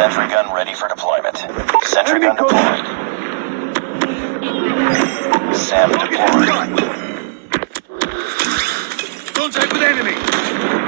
Sentry gun ready for deployment. Sentry gun deployed. SAM deployed. Contact with enemy.